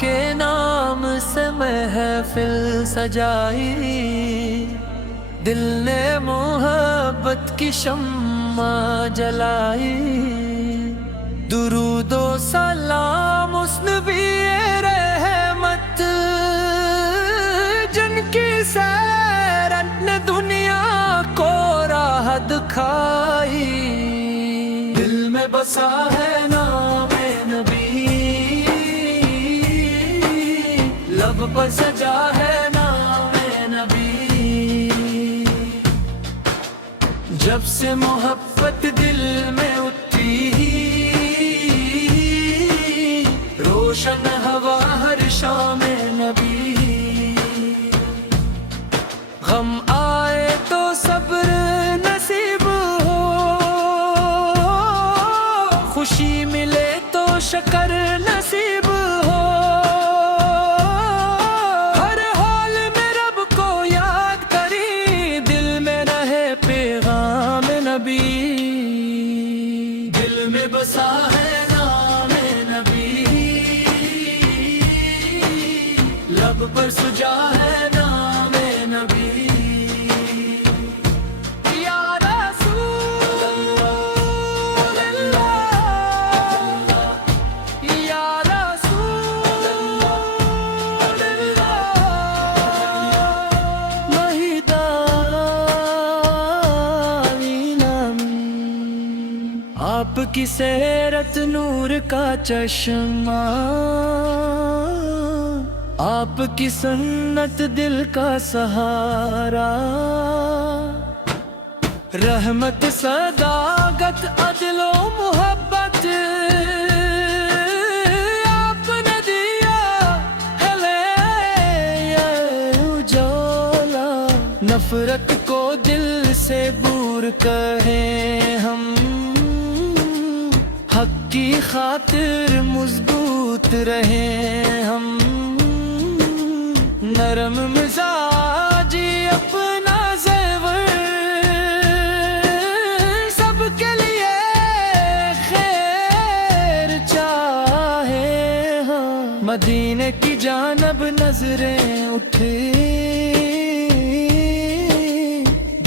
کے نام سے محفل سجائی، دل نے محبت کی شمع جلائی، درود و سلام اس نبی رحمت جن کی سیرت نے دنیا کو راہ دکھائی، دل میں بسا ہے نام نبی، لب پر سجا ہے نام نبی، جب سے محبت دل میں اٹھی روشن ہوا ہر شام نبی، غم آئے تو صبر نصیب ہو، خوشی ملے تو شکر نصیب ہو، ہر حال میں رب کو یاد کری، دل میں رہے پیغام نبی، دل میں بسا ہے نام نبی، لب پر سجا ہے نام نبی، یا رسول اللہ، یا رسول اللہ، آپ کی سیرت نور کا چشمہ، آپ کی سنت دل کا سہارا، رحمت صداقت عدل و محبت آپ نے دیا ہے لے اجالا، نفرت کو دل سے دور کریں ہم، حق کی خاطر مضبوط رہیں ہم، نرم مزاجی اپنا زیور سب کے لیے خیر چاہے ہاں، مدینے کی جانب نظریں اٹھی،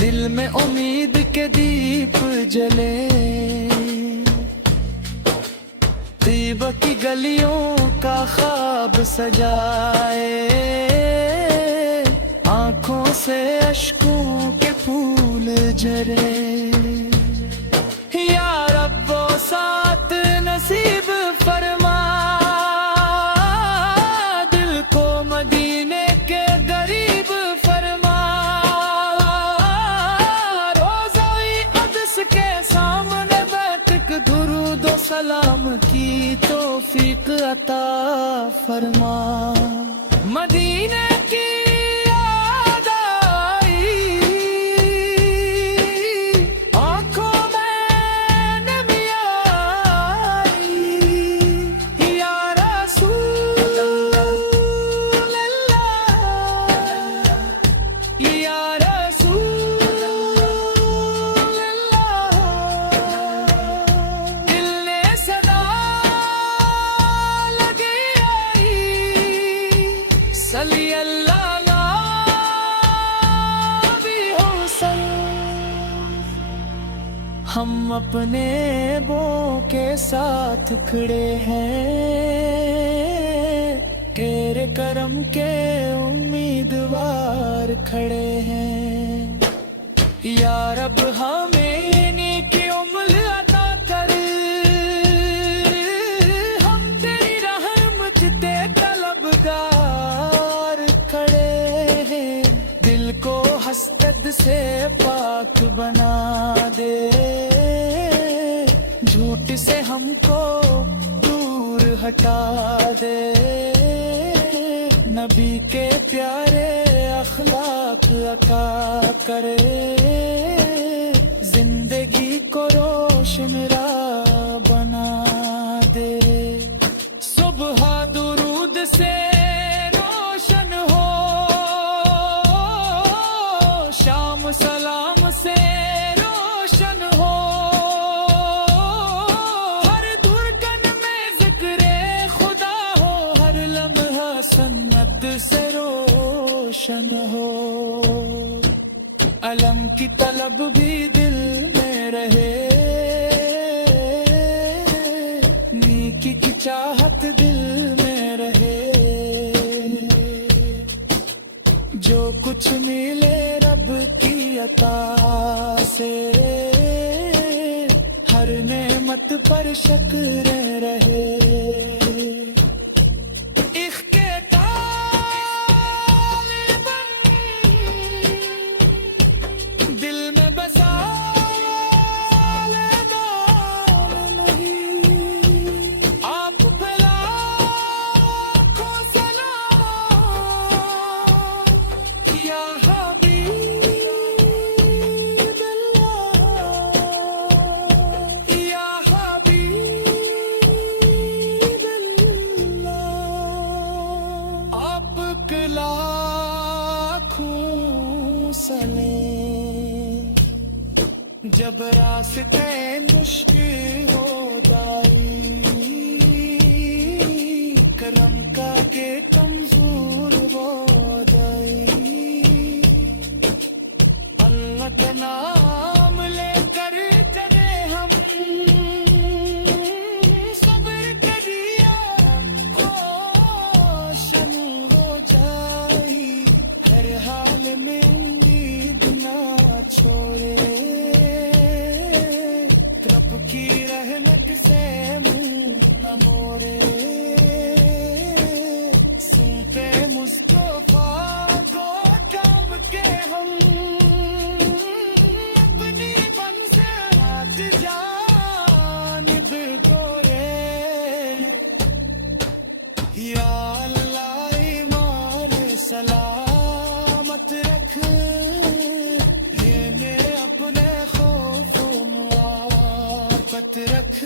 دل میں امید کے دیپ جلے، طیبہ کی گلیوں کا خواب سجائے، آنکھوں سے اشکوں کے پھول جھرے، یا رب و ساتھ نصیب فرما، دل کو مدینے کے غریب فرما، روضہ اقدس کے سامنے بیٹھ کے درود و سلام کی توفیق عطا فرما، مدینے کی یاد آئی، آنکھوں میں نمی آئی، یا رسول اللہ، یا رسول اللہ، دل نے صدا لگی آئی، صلی اللہ نبی حسن، ہم اپنے بو کے ساتھ کھڑے ہیں، تیرے کرم کے امیدوار کھڑے ہیں، یا رب ہمیں نیکی عمل عطا کر، ہم تیری رحمت تے طلبگار کھڑے ہیں، دل کو حسد سے پاک بنا دے، جھوٹ سے ہم کو دور ہٹا دے، نبی کے پیارے اخلاق عطا کرے، زندگی کو روشن راہ بنا دے، صبح درود سے روشن ہو، شام سلام سے روشن ہو، ہر دھڑکن میں ذکر خدا ہو، ہر لمحے روشن ہو، علم کی طلب بھی دل میں رہے، نیکی کی چاہت دل میں رہے، جو کچھ ملے رب کی عطا سے، ہر نعمت پر شکر رہے۔ دل میں بسا لے دار نہیں، آپ پہ لاکھوں سلام، یا حبیب اللہ، یا حبیب اللہ، آپ کے لاکھوں سلام۔ جب راستے مشکل ہو دائی، کرم کا کے کمزور ہو دائی، اللہ کا نام لے کر چلے ہم، صبر کریا روشن ہو جائی، ہر حال میں امید نہ چھوڑے، رب کی رحمت سے منہ نہ موڑے، سنتے مصطفیٰ کو کام کے ہم، اپنی بنسات جانب توڑے، یا اللہ ایمان سلامت رکھ، اپنے خوف معافت رکھ۔